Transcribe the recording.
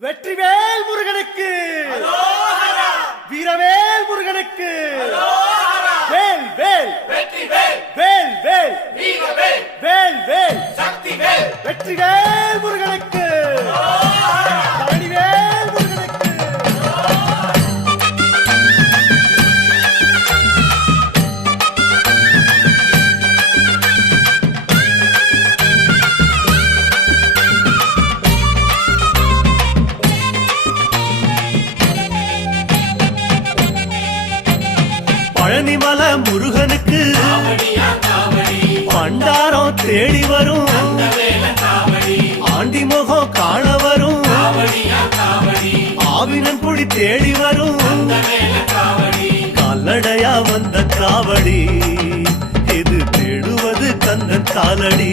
வெற்றிவேல் முருகனுக்கு, வீரவேல் முருகனுக்கு, வேல் வேல் வெற்றிவேல், வேல் வேல் வீரவேல், வேல் வேல் சக்திவேல், வெற்றிவேல் முருகனுக்கு, பழனிவேல் முருகனுக்கு. பழனிமல முருகனுக்கு காவடியா காவடி, பண்டாரம் தேடி வரும், வேல காவடி, ஆண்டி முகம் காண வரும், காவடியா காவடி, ஆவினன் குடி தேடி வரும், வேல காவடி, கால்நடையா வந்த காவடி, இது தேடுவது கந்தன் காலடி.